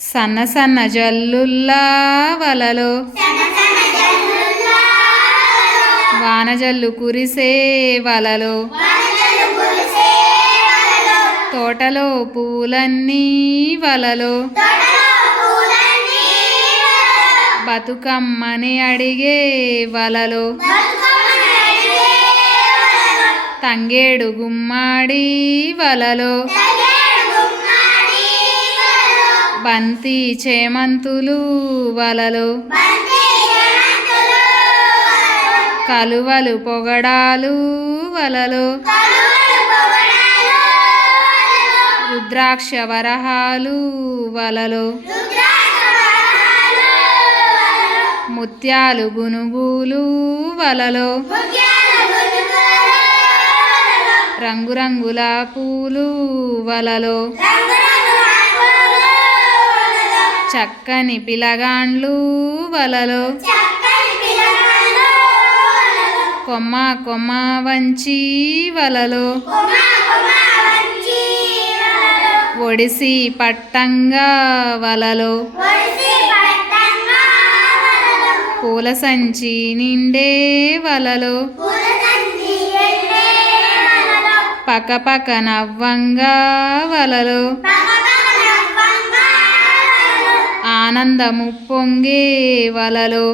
సన్న సన్న జల్లుల్లా వలలో. వానజల్లు కురిసే వలలో. తోటలో పూలన్నీ వలలో. బతుకమ్మని అడిగే వలలో. తంగేడు గుమ్మాడి వలలో. బంతి చేమంతులు వలలో. కలువలు పొగడాలు వలలో. రుద్రాక్ష వరహాలు వలలో. ముత్యాలు గునుగులు వలలో. రంగురంగుల పూలు వలలో. చక్కని పిలగాండ్లు వలలో. కొమ్మ కొమ్మ వంచి వలలో. ఒడిసి పట్టంగా వలలో. పూల సంచి నిండే వలలో. పక్క పక్క నవ్వంగా వలలో. ఆనందము పొంగే వలలో